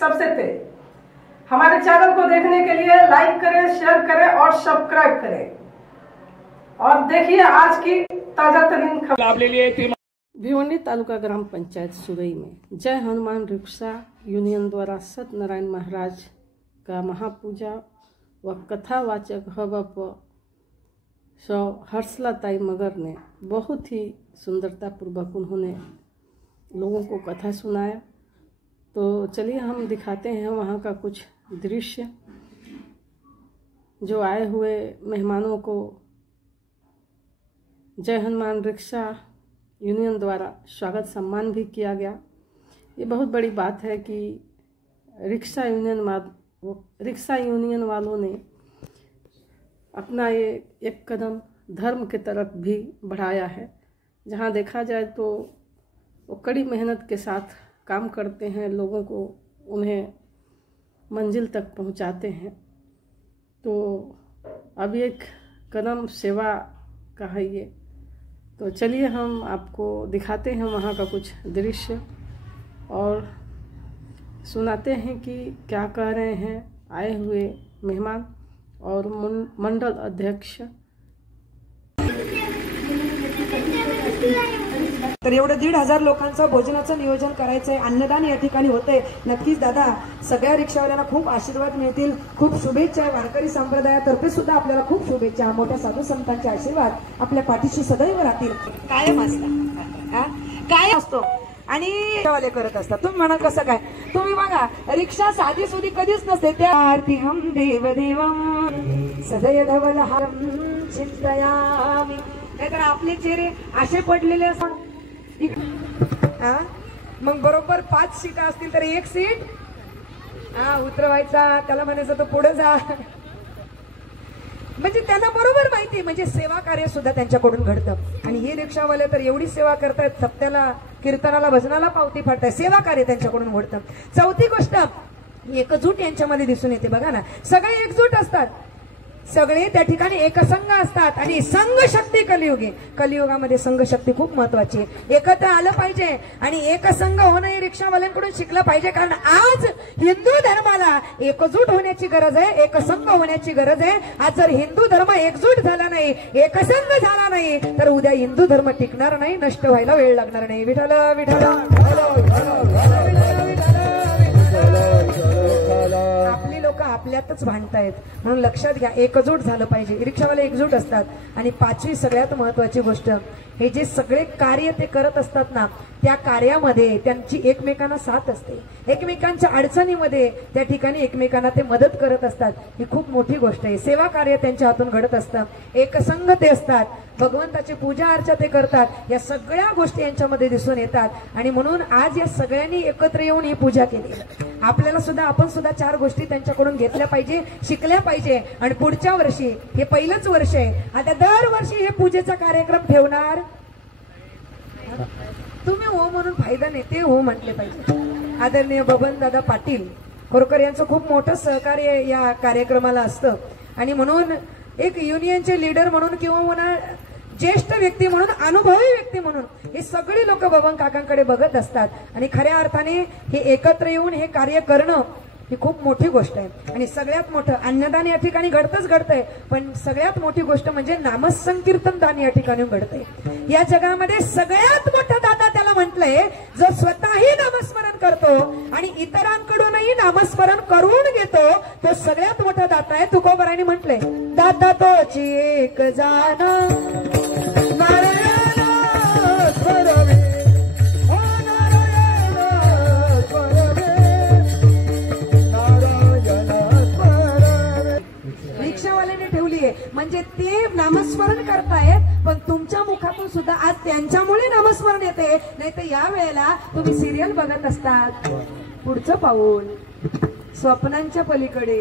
सबसे तेज। हमारे चैनल को देखने के लिए लाइक करें, शेयर करें और सब्सक्राइब करें। और देखिए आज की ताजा तरीन खबर। भिवंडी तालुका ग्राम पंचायत सुरई में जय हनुमान रिक्शा यूनियन द्वारा सत्यनारायण महाराज का महापूजा व कथावाचक हवप सौ हर्षलाताई मगर ने बहुत ही सुंदरता पूर्वक उन्होंने लोगों को कथा सुनाया। तो चलिए हम दिखाते हैं वहाँ का कुछ दृश्य। जो आए हुए मेहमानों को जय हनुमान रिक्शा यूनियन द्वारा स्वागत सम्मान भी किया गया। ये बहुत बड़ी बात है कि रिक्शा यूनियन वालों ने अपना ये एक कदम धर्म की तरफ भी बढ़ाया है। जहाँ देखा जाए तो वो कड़ी मेहनत के साथ काम करते हैं, लोगों को उन्हें मंजिल तक पहुंचाते हैं। तो अब एक कदम सेवा का है ये। तो चलिए हम आपको दिखाते हैं वहाँ का कुछ दृश्य और सुनाते हैं कि क्या कह रहे हैं आए हुए मेहमान और मंडल अध्यक्ष। तर एवढं 1,500 लोकांचं भोजनाचं नियोजन करायचंय, अन्नदान या ठिकाणी होतंय। नक्कीच दादा सगळ्या रिक्षावाल्यांना खूप आशीर्वाद मिळतील, खूप शुभेच्छा आहे। वारकरी संप्रदायातर्फे सुद्धा आपल्याला खूप शुभेच्छा। मोठ्या साधू संतांचे आशीर्वाद आपल्या पाठीशी सदैव राहतील, कायम असतात, काय असतो आणि रिक्षावाले करत असतात। तुम्ही म्हणा कसं काय, तुम्ही बघा रिक्षा साधी सुधी कधीच नसते। त्या आरती हम देव देवम सदय धवलहारम चिंतयामि, नाहीतर आपले चेहरे असे पडलेले असतात। मग बरोबर 5 सीट असतील तर एक सीट उतरवायचा, त्याला म्हणायचं तो पुढे जा। म्हणजे त्यांना बरोबर माहिती, म्हणजे सेवा कार्य सुद्धा त्यांच्याकडून घडतं। आणि हे रिक्षावाले तर एवढी सेवा करतायत, सप्त्याला कीर्तनाला भजनाला पावती फाडतायत, सेवा कार्य त्यांच्याकडून घडतं। चौथी गोष्ट एकजूट यांच्यामध्ये दिसून येते। बघा ना, सगळे एकजूट असतात, सगळे त्या ठिकाणी एकसंघ असतात आणि संघ शक्ती कलियुगी। कलियुगामध्ये संघ शक्ती खूप महत्वाची आहे। एकत्र आलं पाहिजे आणि एकसंघ होणं हे रिक्षावाल्यांकडून शिकलं पाहिजे। कारण आज हिंदू धर्माला एकजूट होण्याची गरज आहे, एकसंघ होण्याची गरज आहे। आज जर हिंदू धर्म एकजूट झाला नाही, एकसंघ झाला नाही तर उद्या हिंदू धर्म टिकणार नाही, नष्ट व्हायला वेळ लागणार नाही। विठ्ठल विठ्ठल आपली लोक आपल्यातच भांडतायत, म्हणून लक्षात घ्या एकजूट झालं पाहिजे। रिक्षावाले एकजूट असतात। आणि 5वी सगळ्यात महत्वाची गोष्ट, हे जे सगळे कार्य ते करत असतात ना, त्या कार्यामध्ये त्यांची एकमेकांना साथ असते। एकमेकांच्या अडचणीमध्ये त्या ठिकाणी एकमेकांना ते मदत करत असतात। ही खूप मोठी गोष्ट आहे। सेवा कार्य त्यांच्या हातून घडत असतं, एकसंघ ते असतात, भगवंताची पूजा अर्चा ते करतात। या सगळ्या गोष्टी यांच्यामध्ये दिसून येतात आणि म्हणून आज या सगळ्यांनी एकत्र येऊन ही पूजा केली। आपल्याला सुद्धा आपण सुद्धा 4 गोष्टी त्यांच्याकडून घेतल्या पाहिजे, शिकल्या पाहिजे। आणि पुढच्या वर्षी हे पहिलंच वर्ष आहे, आता दरवर्षी हे पूजेचा कार्यक्रम ठेवणार। तुम्ही हो म्हणून फायदा नाही, ते हो म्हटले पाहिजे। आदरणीय बबन दादा पाटील खरोखर यांचं खूप मोठं सहकार्य या कार्यक्रमाला असतं। आणि म्हणून एक युनियनचे लीडर म्हणून किंवा ज्येष्ठ व्यक्ती म्हणून, अनुभवी व्यक्ती म्हणून हे सगळे लोक बबन काकांकडे बघत असतात। आणि खऱ्या अर्थाने हे एकत्र येऊन हे कार्य करणं ही खूप मोठी गोष्ट आहे। आणि सगळ्यात मोठं अन्नदान या ठिकाणी घडतंय, पण सगळ्यात मोठी गोष्ट म्हणजे नामसंकीर्तन दान या ठिकाणी घडतंय। या जगामध्ये सगळ्यात मोठा दाता त्याला म्हटलंय जो स्वतःही नामस्मरण करतो आणि इतरांकडूनही नामस्मरण करून घेतो, तो सगळ्यात मोठा दाता आहे। तुकोबारांनी म्हटलंय, दाता तोची एक जाना रिक्षावाल्याने ठेवली आहे, म्हणजे ते नामस्मरण करतायत, पण तुमच्या मुखातून सुद्धा आज त्यांच्यामुळे नामस्मरण येते। नाही तर या वेळेला तुम्ही सिरियल बघत असतात, पुढचं पाऊल स्वप्नांच्या पलीकडे,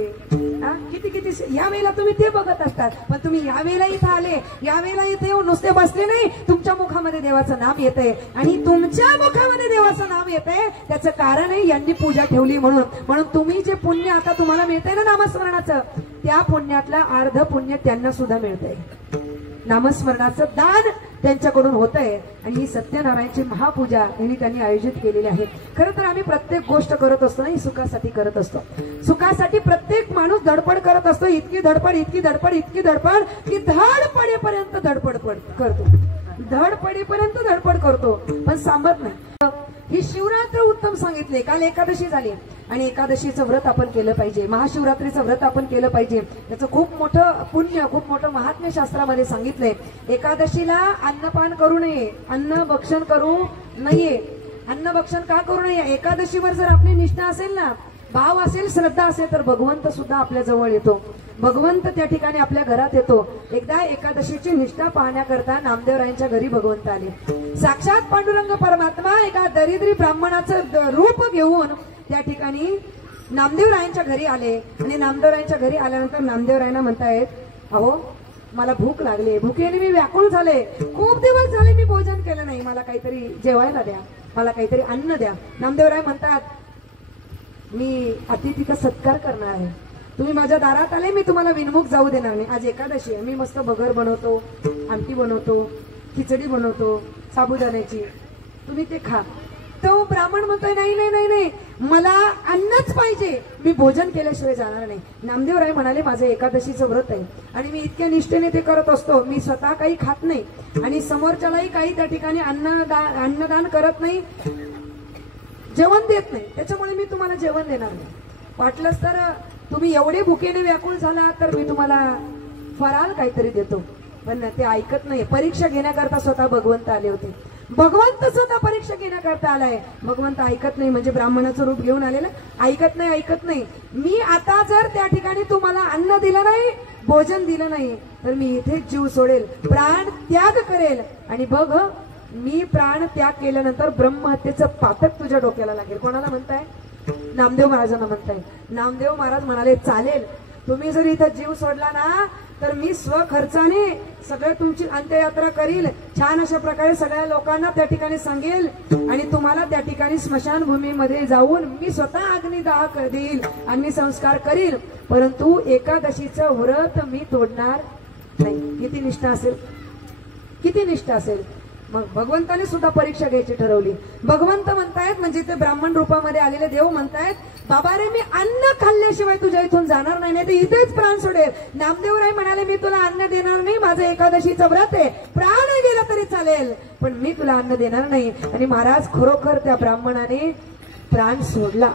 किती किती या वेळेला तुम्ही ते बघत असतात। पण तुम्ही या वेळेला इथं आले, या वेळेला इथे येऊन नुसते बसले नाही, तुमच्या मुखामध्ये देवाचं नाम येतंय आणि तुमच्या मुखामध्ये देवाचं नाम येतंय, त्याचं कारण आहे यांनी पूजा ठेवली म्हणून। म्हणून तुम्ही जे पुण्य आता तुम्हाला मिळतंय ना नामस्मरणाचं, त्या पुण्यातलं अर्ध पुण्य त्यांना सुद्धा मिळतंय। नामस्मरणाचं दान त्यांच्याकडून होत आहे आणि ही सत्यनारायणची महापूजा त्यांनी आयोजित केलेली आहे. खरं तर आम्ही प्रत्येक गोष्ट करत असतो ना, ही सुखासाठी करत असतो. सुखासाठी प्रत्येक माणूस धडपड करत असतो. इतकी धडपड की धड पडेपर्यंत धडपड करतो. धड पडेपर्यंत धडपड करतो पण सांभत नाही. ही शिवरात्र उत्तम सांगितले. काल एकादशी झाली आणि एकादशीचं व्रत आपण केलं पाहिजे. महाशिवरात्रीचं व्रत आपण केलं पाहिजे. त्याचं खूप मोठं पुण्य, खूप मोठं महात्म्य शास्त्रामध्ये सांगितलंय. एकादशीला अन्नपान करू नये, अन्न भक्षण करू नये. अन्न भक्षण का करू नये? एकादशीवर जर आपली निष्ठा असेल ना, भाव असेल, श्रद्धा असेल तर भगवंत सुद्धा आपल्या जवळ येतो. भगवंत त्या ठिकाणी आपल्या घरात येतो. एकदा एकादशीची निष्ठा पाहण्याकरता नामदेवरायांच्या घरी भगवंत आले. साक्षात पांडुरंग परमात्मा एका दरिद्री ब्राह्मणाचं रूप घेऊन त्या ठिकाणी नामदेवरायांच्या घरी आले आणि नामदेवरायांच्या घरी आल्यानंतर नामदेवरायांना म्हणतायत, अहो मला भूक लागली, भुकेने मी व्याकुळ झाले, खूप दिवस झाले मी भोजन केलं नाही, मला काहीतरी जेवायला द्या, मला काहीतरी अन्न द्या. नामदेवराय म्हणतात, मी अतिथीचा सत्कार करणार आहे, तुम्ही माझ्या दारात आले, मी तुम्हाला विनमुख जाऊ देणार नाही. आज एकादशी आहे, मी मस्त भगर बनवतो, आमटी बनवतो, खिचडी बनवतो साबुदाण्याची, तुम्ही ते खा. तो ब्राह्मण म्हणतोय, नाही नाही नाही नाही, मला अन्नच पाहिजे, मी भोजन केल्याशिवाय जाणार नाही. नामदेवराय म्हणाले, माझं एकादशीचं व्रत आहे आणि मी इतक्या निष्ठेने ते करत असतो, मी स्वतः काही खात नाही आणि समोरच्यालाही काही त्या ठिकाणी अन्नदान करत नाही, जेवण देत नाही, त्याच्यामुळे मी तुम्हाला जेवण देणार नाही. वाटलंच तर तुम्ही एवढे भुकेने व्याकुळ झाला तर मी तुम्हाला फराळ काहीतरी देतो. पण ते ऐकत नाही. परीक्षा घेण्याकरता स्वतः भगवंत आले होते. भगवंत स्वतः परीक्षा घेण्याकरता आलाय. भगवंत ऐकत नाही म्हणजे ब्राह्मणाचं रूप घेऊन आलेलं, ऐकत नाही. मी आता जर त्या ठिकाणी तुम्हाला अन्न दिलं नाही, भोजन दिलं नाही तर मी इथेच जीव सोडेल, प्राण त्याग करेल. आणि बघ, मी प्राण त्याग केल्यानंतर ब्रह्महत्येचं पातक तुझ्या डोक्याला लागेल. कोणाला म्हणताय? नामदेव महाराजांना म्हणताय. नामदेव महाराज म्हणाले, चालेल, तुम्ही जर इथं जीव सोडला ना तर मी स्वखर्चाने सगळं तुमची अंत्ययात्रा करील, छान अशा प्रकारे सगळ्या लोकांना त्या ठिकाणी सांगेल आणि तुम्हाला त्या ठिकाणी स्मशानभूमीमध्ये जाऊन मी स्वतः अग्निदाह देईल, अग्निसंस्कार करील, परंतु एकादशीचं व्रत मी तोडणार नाही. किती निष्ठा असेल, किती निष्ठा असेल. मग भगवंताने सुद्धा परीक्षा घ्यायची ठरवली. भगवंत म्हणतायत, म्हणजे ते ब्राह्मण रूपामध्ये आलेले देव म्हणतायत, बाबा रे, मी अन्न खाल्ल्याशिवाय तुझ्या इथून जाणार नाही, नाही तर इथेच प्राण सोडेल. नामदेवराय म्हणाले, मी तुला अन्न देणार नाही, माझं एकादशीचं व्रत आहे, प्राण गेला तरी चालेल पण मी तुला अन्न देणार नाही. आणि महाराज खरोखर त्या ब्राह्मणाने प्राण सोडला.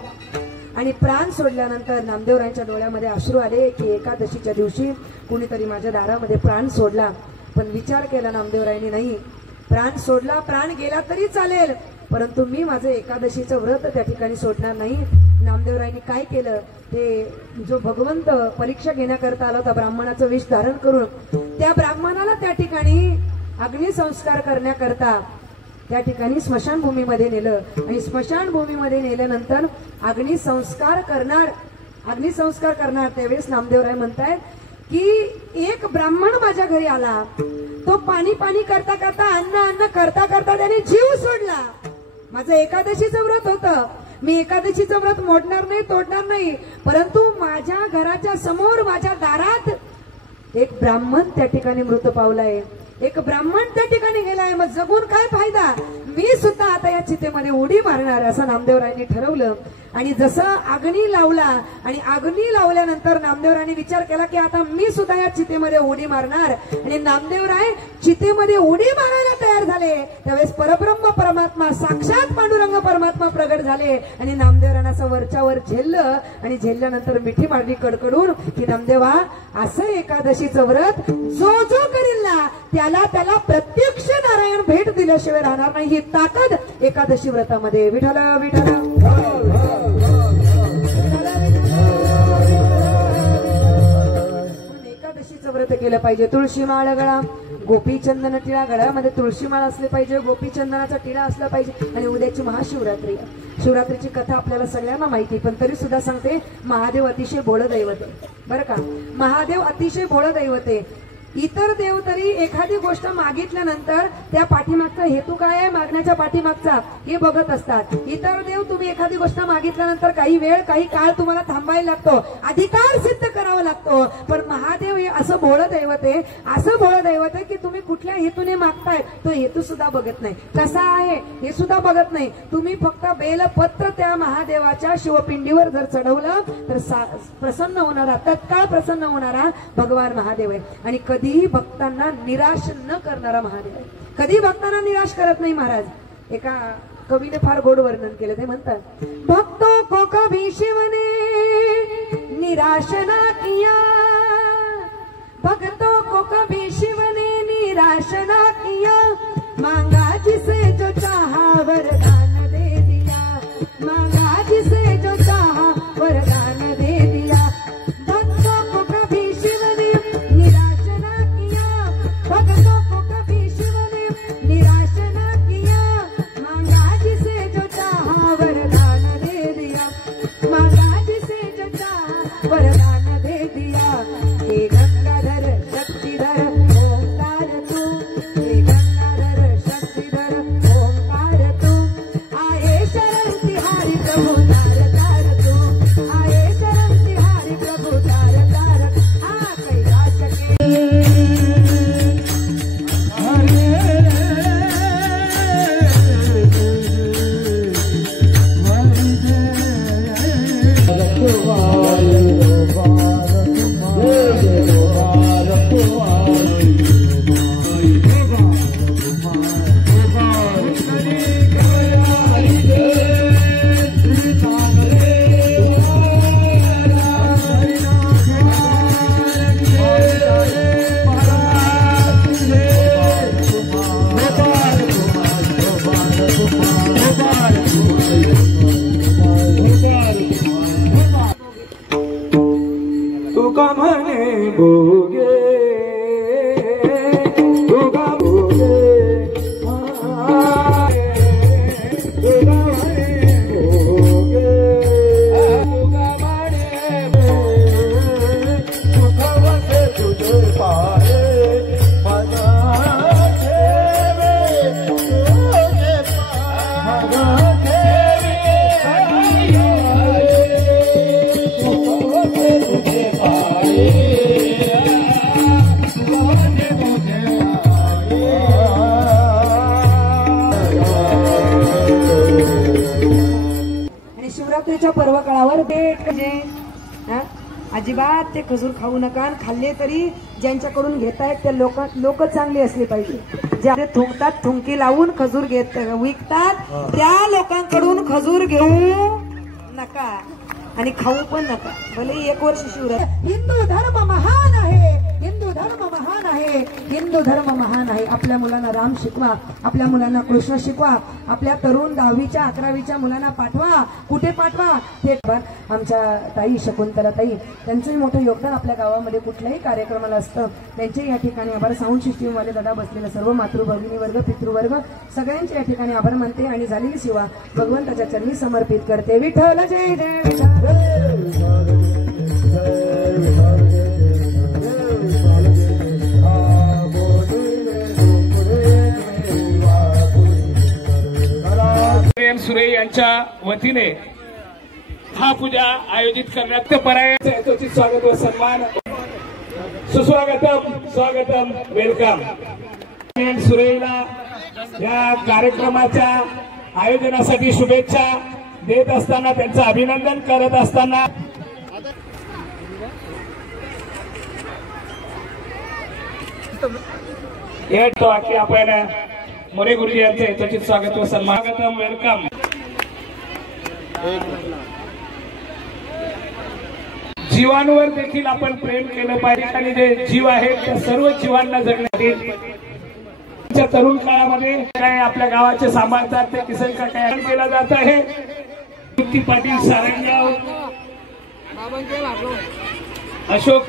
आणि प्राण सोडल्यानंतर नामदेवरायांच्या डोळ्यामध्ये अश्रू आले की एकादशीच्या दिवशी कुणीतरी माझ्या दारामध्ये प्राण सोडला. पण विचार केला नामदेवरायांनी, नाही, प्राण सोडला, प्राण गेला तरी चालेल परंतु मी माझं एकादशीचं व्रत त्या ठिकाणी सोडणार नाही. नामदेवरायांनी काय केलं, ते जो भगवंत परीक्षा घेण्याकरता आला होता, ब्राह्मणाचं विष धारण करून त्या ब्राह्मणाला त्या ठिकाणी अग्निसंस्कार करण्याकरता त्या ठिकाणी स्मशानभूमीमध्ये नेलं. आणि स्मशानभूमीमध्ये नेल्यानंतर अग्निसंस्कार करणार त्यावेळेस नामदेवराय म्हणतायत की एक ब्राह्मण माझ्या घरी आला, तो पाणी करता करता, अन्न करता करता त्याने जीव सोडला. माझं एकादशीचं व्रत होतं, मी एकादशीचं व्रत मोडणार नाही, तोडणार नाही, परंतु माझ्या घराच्या समोर, माझ्या दारात एक ब्राह्मण त्या ठिकाणी मृत पावलाय, एक ब्राह्मण त्या ठिकाणी गेलाय, मग जगून काय फायदा, मी सुद्धा आता या चितेमध्ये उडी मारणार असं नामदेवरायांनी ठरवलं. आणि जसं अग्नी लावला आणि अग्नी लावल्यानंतर नामदेवरायांनी विचार केला की आता मी सुद्धा या चितेमध्ये उडी मारणार. आणि नामदेवराय चितेमध्ये उडी मारायला तयार झाले. त्यावेळेस परब्रह्म परमात्मा, साक्षात पांडुरंग परमात्मा प्रगट झाले आणि नामदेवरायांना असं वरच्यावर झेललं. आणि झेलल्यानंतर मिठी मारली कडकडून की नामदेवा, असं एकादशीचं व्रत जो जो करेल ना त्याला प्रत्यक्ष नारायण भेट दिल्याशिवाय राहणार नाही. ही ताकद एकादशी व्रतामध्ये. विठ्ठल विठ्ठल. एकादशीचं व्रत केलं पाहिजे. तुळशी माळ गळा, गोपीचंदन टिळा, गळ्यामध्ये तुळशी माळ असले पाहिजे, गोपीचंदनाचा टिळा असला पाहिजे. आणि उद्याची महाशिवरात्री, शिवरात्रीची कथा आपल्याला सगळ्यांना माहिती, पण तरी सुद्धा सांगते, महादेव अतिशय भोळं दैवत आहे बरं का. महादेव अतिशय भोळं दैवत आहे. इतर देव तरी एखादी गोष्ट मागितल्यानंतर त्या पाठीमागचा हेतू काय आहे, मागण्याच्या पाठीमागचा, हे बघत असतात. इतर देव तुम्ही एखादी गोष्ट मागितल्यानंतर काही वेळ काही काळ तुम्हाला थांबायला लागतो, अधिकार सिद्ध करावा लागतो. पण महादेव हे असं भोळं दैवत आहे, असं भोळं दैवत आहे की तुम्ही कुठल्या हेतूने मागताय तो हेतू सुद्धा बघत नाही, कसा आहे हे सुद्धा बघत नाही. तुम्ही फक्त बेलपत्र त्या महादेवाच्या शिवपिंडीवर जर चढवलं तर प्रसन्न होणारा, तत्काळ प्रसन्न होणारा भगवान महादेव आहे. आणि कधीही भक्तांना निराश न करणारा महादेव आहे. कधी भक्तांना निराश करत नाही महाराज. एका कवीने फार गोड वर्णन केलं, ते म्हणतात, भक्तों को कभी शिव ने निराश ना किया, भक्तों को कभी शिव ने निराश ना किया, मांगा जिसे जो चाहा वरदान दे दिया, मांगा जिसे जो चाहा वरदान दे दिया. भक्तों को कभी शिव ने निराश ना किया, भक्तों को कभी शिव ने निराश ना किया, मांगा जिसे जो चाहा वरदान दे दिया, मांगा जिसे जो चाहा वरदान दे दिया. हे गंगाधर शक्तिधर ओंकार तू, हे गंगाधर शक्तिधर ओंकार तू, आए शरण तिहारी प्रभु तार तार तू, आए शरण तिहारी प्रभु तार तार. हा कैलाश के तुका म्हणे भोगे, तुका भोगे, तुका म्हणे भोगे, तुका म्हणे तुका बसे तुझे पाये, मना ठेवे तुझे पाय, मना ठेवे तुका बसे तुझे आणि शिवरात्रीच्या पर्व काळावर ते म्हणजे अजिबात ते खजूर खाऊ नका. खाल्ले तरी ज्यांच्याकडून घेतायत ते लोक चांगली असली पाहिजे. जे थुंकतात, थुंकी लावून खजूर घेत विकतात त्या लोकांकडून खजूर घेऊ नका आणि खाऊ पण नका. भले 1 वर्ष शिवरात्र. हिंदू धर्म महान आहे, हिंदू धर्म महान आहे, हिंदू धर्म महान आहे. आपल्या मुलांना राम शिकवा, आपल्या मुलांना कृष्ण शिकवा, आपल्या तरुण 10वीच्या 11वीच्या मुलांना पाठवा. कुठे पाठवा ते आमच्या ताई शकुंतला ताई, त्यांचंही मोठं योगदान आपल्या गावामध्ये कुठल्याही कार्यक्रमाला असतं. त्यांचे या ठिकाणी आभार. साऊंड सिस्टीमवाले दादा बसलेले सर्व मातृभगिनी वर्ग, पितृवर्ग सगळ्यांचे या ठिकाणी आभार मानते आणि झालेली सेवा भगवंताच्या चरणी समर्पित करते. विठ्ठल जय जय विठ्ठल. सुरे यांच्या वतीने हा पूजा आयोजित करण्यात पर्यायाचा यथोचित स्वागत व सन्मान. सुस्वागतम, स्वागतम, वेलकम. सुरेला या कार्यक्रमाच्या आयोजनासाठी शुभेच्छा देत असताना, त्यांचं अभिनंदन करत असताना येतो की आपण मोरे गुरुजी यांचे यथोचित स्वागत व सन्मान. स्वागतम, वेलकम. जीवांवर देखील आपण प्रेम केलं पाहिजे आणि जे जीव आहेत त्या सर्व जीवांना जगण्यासाठी तरुण काळामध्ये काय आपल्या गावाचे सांभाळतात ते किसन काका केला जात आहे. मुक्ती पाटील सारंगाव, अशोक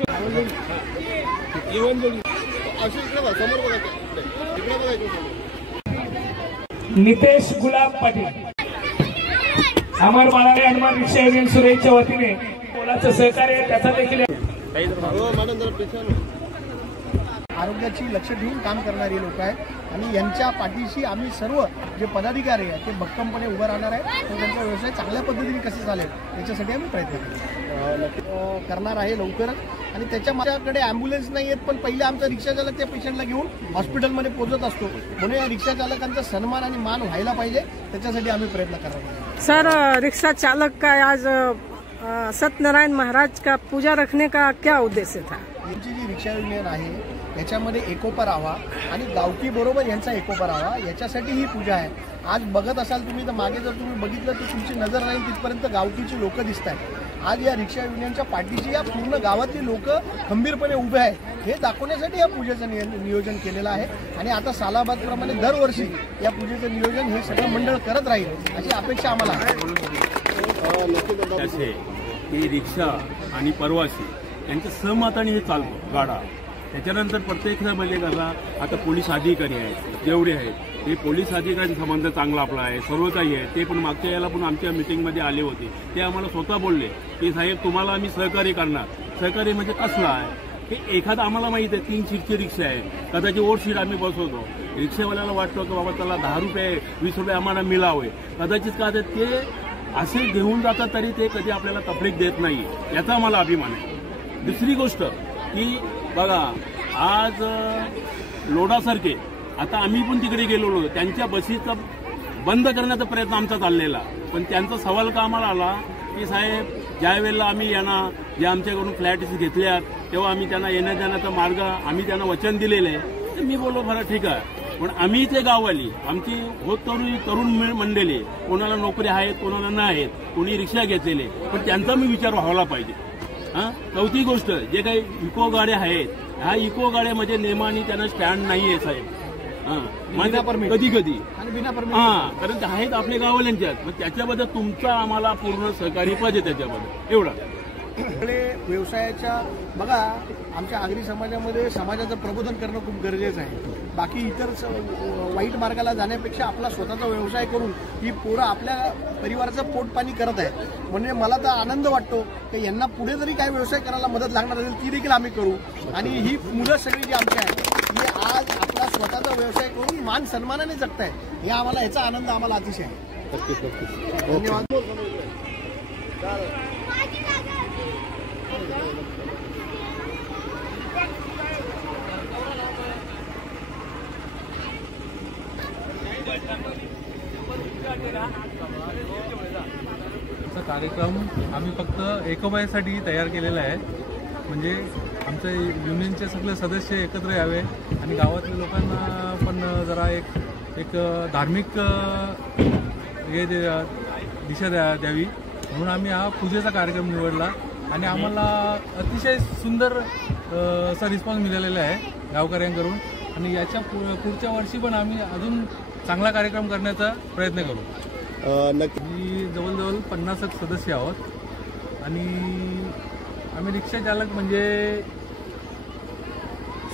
नितेश गुलाब पाटील, अमर बाळारे हनुमान रिक्षा युनियन सुरेच्या वतीने मोलाचं सहकार्य त्याचा देखील आरोग्याची लक्ष ठेवून काम करणारी लोक आहेत आणि यांच्या पाठीशी आम्ही सर्व जे पदाधिकारी आहेत ते भक्कमपणे उभं राहणार आहे. तर त्यांचा व्यवसाय चांगल्या पद्धतीने कसे चालेल याच्यासाठी आम्ही प्रयत्न करणार आहे लवकरच. आणि त्याच्या माझ्याकडे ॲम्ब्युलन्स नाही आहेत, पण पहिले आमचा रिक्षाचालक त्या पेशंटला घेऊन हॉस्पिटलमध्ये पोहोचत असतो. म्हणून या रिक्षाचालकांचा सन्मान आणि मान व्हायला पाहिजे, त्याच्यासाठी आम्ही प्रयत्न करणार आहोत. सर, रिक्शा चालक का आज सत्यनारायण महाराज का पूजा रखने का क्या उद्देश्य था? यांची जी रिक्षा युनियन आहे याच्यामध्ये एकोपा राहावा आणि गावकी बरोबर यांचा एकोपा राहावा, याच्यासाठी ही पूजा आहे. आज बघत असाल तुम्ही तर मागे जर तुम्ही बघितलं तर तुमची नजर राहील तिथपर्यंत गावकीची लोक दिसत आहेत. आज या रिक्षा युनियनच्या पाठीशी या पूर्ण गावातली लोक खंबीरपणे उभे आहेत, हे दाखवण्यासाठी या पूजेचं नियोजन केलेलं आहे. आणि आता सालाबादप्रमाणे दरवर्षी या पूजेचं नियोजन हे सगळं मंडळ करत राहील अशी अपेक्षा आम्हाला आहे. ही रिक्षा आणि प्रवासी यांच्या सहमताने हे चालतो गाडा. त्याच्यानंतर प्रत्येकामध्ये कसा आता पोलीस अधिकारी आहेत, जेवढे आहेत हे पोलीस अधिकारी संबंध चांगला आपला आहे, सर्व काही आहे. ते पण मागच्या याला पण आमच्या मिटिंगमध्ये आले होते. ते आम्हाला स्वतः बोलले की साहेब तुम्हाला आम्ही सहकार्य करणार. सहकार्य म्हणजे कसलं आहे की एखादा आम्हाला माहिती आहे 3 सीटची रिक्षा आहे, कदाचित 4 सीट आम्ही बसवतो. रिक्षावाल्याला वाटतं की बाबा त्याला 10 रुपये 20 रुपये आम्हाला मिळावे. कदाचित का ते असे घेऊन जातात तरी ते कधी आपल्याला तकलीफ देत नाही, याचा आम्हाला अभिमान आहे. दुसरी गोष्ट की बघा आज लोढासारखे आता आम्ही पण तिकडे गेलेलो, त्यांच्या बसीचा बंद करण्याचा प्रयत्न आमचा चाललेला. पण त्यांचा सवाल का आम्हाला आला की साहेब ज्या वेळेला आम्ही यांना जे आमच्याकडून फ्लॅट्स घेतल्यात तेव्हा आम्ही त्यांना येण्या जाण्याचा मार्ग आम्ही त्यांना वचन दिलेलं आहे. तर मी बोललो बरं ठीक आहे, पण आम्ही ते गाववाली आमची तरुण मंडळी, कोणाला नोकरी आहेत कोणाला नाही आहेत, कोणी रिक्षा घेतलेले, पण त्यांचा मी विचार व्हायला पाहिजे. चौथी गोष्ट जे काही इको गाड्या आहेत, ह्या इको गाड्यामध्ये नेमाने त्यांना स्टँड नाही आहे साहेब. कधी कधी कारण ते आहेत आपल्या गाववाल्यांच्यात. मग त्याच्याबद्दल तुमचा आम्हाला पूर्ण सहकार्य पाहिजे त्याच्याबद्दल एवढा. सगळे व्यवसायाच्या बघा आमच्या आगरी समाजामध्ये समाजाचं प्रबोधन करणं खूप गरजेचं आहे. बाकी इतर वाईट मार्गाला जाण्यापेक्षा आपला स्वतःचा व्यवसाय करून ही पोरं आपल्या परिवाराचं पोटपाणी करत आहे. म्हणजे मला तर आनंद वाटतो की यांना पुढे जरी काही व्यवसाय करायला मदत लागणार असेल ती देखील आम्ही करू. आणि ही मुलं सगळी जी आमची आहेत ही आज आपला स्वतःचा व्यवसाय करून मान सन्मानाने जगताय, हे आम्हाला याचा आनंद आम्हाला अतिशय आहे. धन्यवाद. कार्यक्रम आम्ही फक्त एकोप्यासाठी तयार केलेला आहे. म्हणजे आमच्या युनियनचे सगळे सदस्य एकत्र यावे आणि गावातल्या लोकांना पण जरा एक धार्मिक हे दिशा द्यावी म्हणून आम्ही हा पूजेचा कार्यक्रम निवडला. आणि आम्हाला अतिशय सुंदर असा रिस्पॉन्स मिळालेला आहे गावकऱ्यांकडून. आणि याच्या पुढच्या वर्षी पण आम्ही अजून चांगला कार्यक्रम करण्याचा प्रयत्न करू. नक्की जवळजवळ 50 सदस्य आहोत आणि आम्ही रिक्षा चालक म्हणजे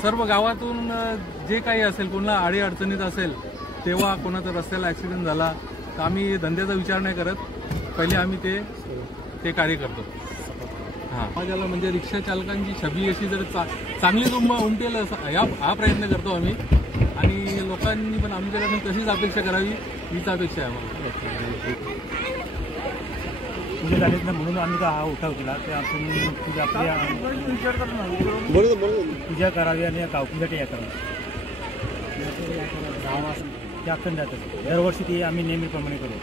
सर्व गावातून जे काही असेल, कोणाला अडीअडचणीत असेल, तेव्हा कोणाचा रस्त्याला ॲक्सिडेंट झाला तर आम्ही धंद्याचा विचार नाही करत, पहिले आम्ही ते कार्य करतो. समाजाला म्हणजे रिक्षा चालकांची छबी अशी जर चांगली उमटेल हा प्रयत्न करतो आम्ही. आणि लोकांनी पण आमच्याकडून तशीच अपेक्षा करावी हीच अपेक्षा आहे आम्हाला. पूजा झालीच ना म्हणून आम्ही हा उठाव केला की आपण पूजा करावी आणि गावकीसाठी या करावी. गावात ते अखंड जातात दरवर्षी ते आम्ही नेहमीप्रमाणे करू.